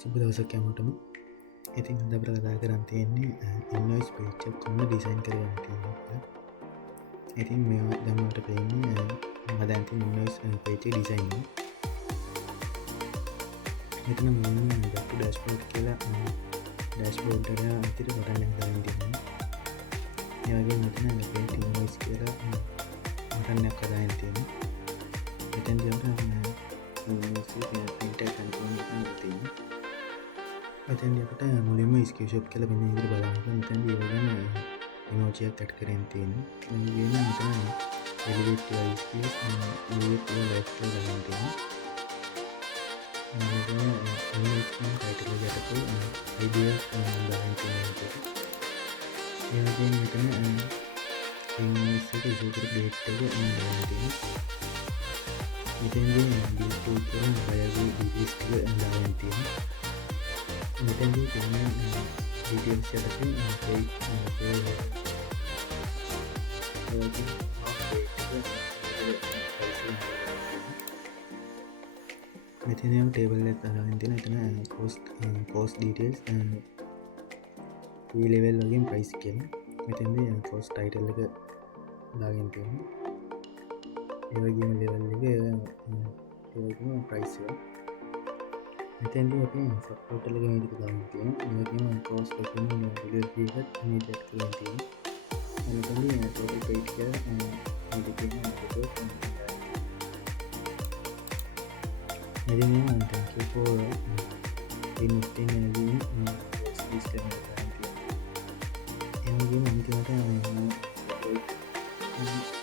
සුබ දවසක් හැමෝටම. ඉතින් අද අපිට කතා කරන්න තියෙන්නේ ඉන්වොයිස් පේජ් එක කොහොමද ඩිසයින් කරගන්න කියන එක. ඉතින් මේවා දැන් මට පේන්නේ මම දැන් තියෙන ඉන්වොයිස් පේජ් එක ඩිසයින් එක. මෙතන මුලින්ම back to dashboard කියලා dashboard එක අතට බටන් එකක් දාන්න තියෙනවා. ඒ වගේම මෙතන paint invoice කියලා බටන් එකක් දාන්න තියෙනවා. මෙතනදී අපිට invoice එක print එක කන්ෆර්ම් කරන්න තියෙනවා. මෙතැන්දී අපට මුලින්ම ස්ක්‍රීන්ෂොට් කියලා මෙන්න විදිහට බලන්න. මෙතැන්දී ඒ වගේම ඉමෝජි එකක් ඇඩ් කරගෙන තියෙනවා. ඒ වගේම මෙතන elevate your skills and elevate your lifestyle ගන්න තියෙනවා. මෙතන image කියන title එක යටතේ idea දාන්න තියෙනවා. ඒ වගේම මෙතන image එක issue කර date එක දාන්න තියෙනවා. මෙතෙන්දී B2 කියන biography details ටික දාන්න තියෙනවා. මෙතැන්දී තියෙන ඩීටේල්ස් යටතේ මෙතන ටේබල් එකක් දාගෙන තියෙන. එතන cost details free level වගේ price කියලා. මෙතෙන්දී cost title එක දාගෙන තියෙනවා. ඒ වගේම level එක ඒ වගේම price එක. මෙතැන්දී අපි සබ්ටෝටල් එක මේ විදිහට දාන්න තියෙනවා. ඒ වගේම cost එකකින් delivery එකත් මේ විදිහට කරලා තියෙනවා. මෙතනදී total page කියලා මේ දෙකේම අපිට මෙතන thank you for investing in this kind of thing. ඒ වගේම අන්තිමට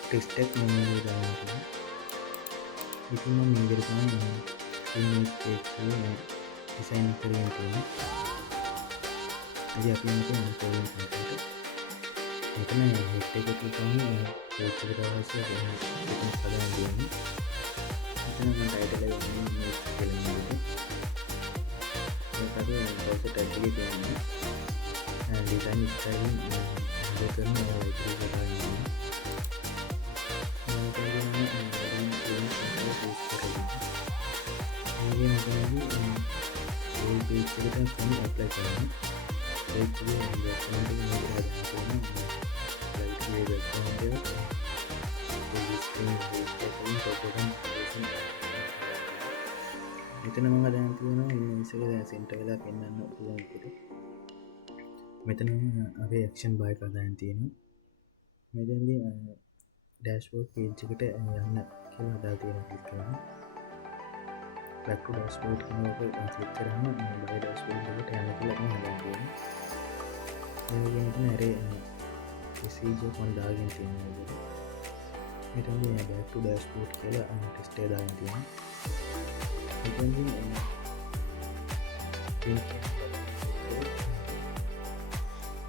ටෙක්ස්ට් එක මෙන්න දාන්න තියෙනවා. ඉතින් මම මේ විදිහට තමයි image page එක design කරගෙන තියෙනවා. ඉතින් අපි මේක අන්කෝලින් කරලා මෙතන head එක තුලින් page එකට අවශ්‍ය settings හදාගන්න තියෙනවා. මෙතන මම title එක ගන්න කියලා මේක browser tag එකේ තියෙනවා. design style එක කරන ඒක හදාගන්න. ये पेज के लिए फॉर्म अप्लाई करना है. पेज के लिए बैकग्राउंड में लगा देना है. लाइट ये बैकग्राउंड है. तो स्क्रीन बैकग्राउंड का बटन මෙතන මම දැන් තියෙනවා ඉන්වොයිස් එක සෙන්ටර් වෙලා පෙන්වන්න පුළුවන් විදිහට. මෙතන අපේ ඇක්ෂන් බාර් එක දාන්න තියෙනවා. මෙතනදී ඩෑෂ්බෝඩ් පේජ් එකට යන්න කියලා හදලා තියෙනවා. ක්ලික් කරනවා. back to dashboard කියන එක ක්ලික් කරාම බයි dashboard එකට යන්න කියලා මම හදන්න තියෙනවා. මේ වගේ මෙතන array procedure මම දාගෙන තියෙනවා. මෙතනදී back to dashboard කියලා ටෙක්ස්ට් එක දාගෙන තියෙනවා. මෙතනදී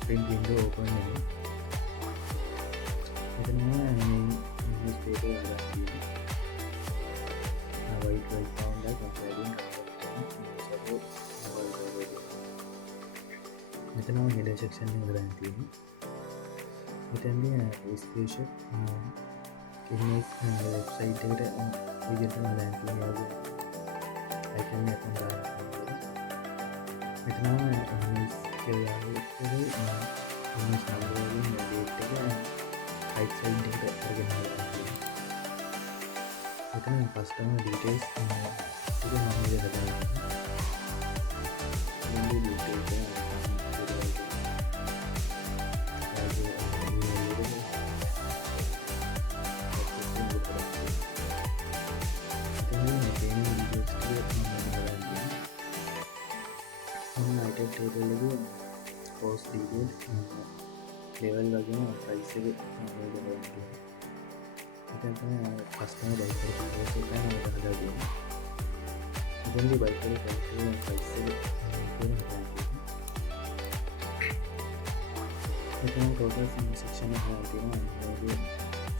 print window open වෙනවා. මෙතන මම image paper එක දාලා තියෙනවා. white background like comparing මෙතන header section එක දාන්න තියෙනවා. මෙතනදී screenshot image website එකට විදිහටම දාන්න තියෙනවා. icon එකක් දාන්න තියෙනවා. මෙතන image කියලා image number වලින් date එක right side එකට අරගෙන යනවා. මෙතන customer details එක මම විදිහට දානවා. මේ details එක item table එකේ cost details level වගේම price එක නේද බලන්න. ඉතින් තමයි customer buy කරන price එක තමයි හදලා දෙන්නේ. ඉතින්දී buy කරන price එක තියෙනවා. ඉතින් total section එක හදලා තියෙනවා.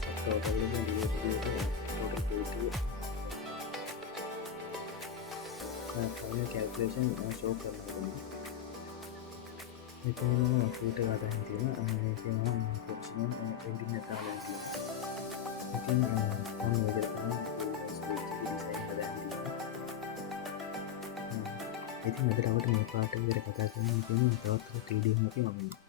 ඒක total එක total page final calculation show කරනවා. මෙතන මම ෆීට ගන්න තියෙනවා. මේකේ මම ප්‍රොෆෙෂනල් පේන්ටින් එක දාලා තියෙනවා. ඉතින් මම මේක තමයි ඩිසයින් හදන්න තියෙනවා. ඉතින් අදරවට මේ පාට විර කතා කරන තියෙන තවත් ටඩ අපි අමන්න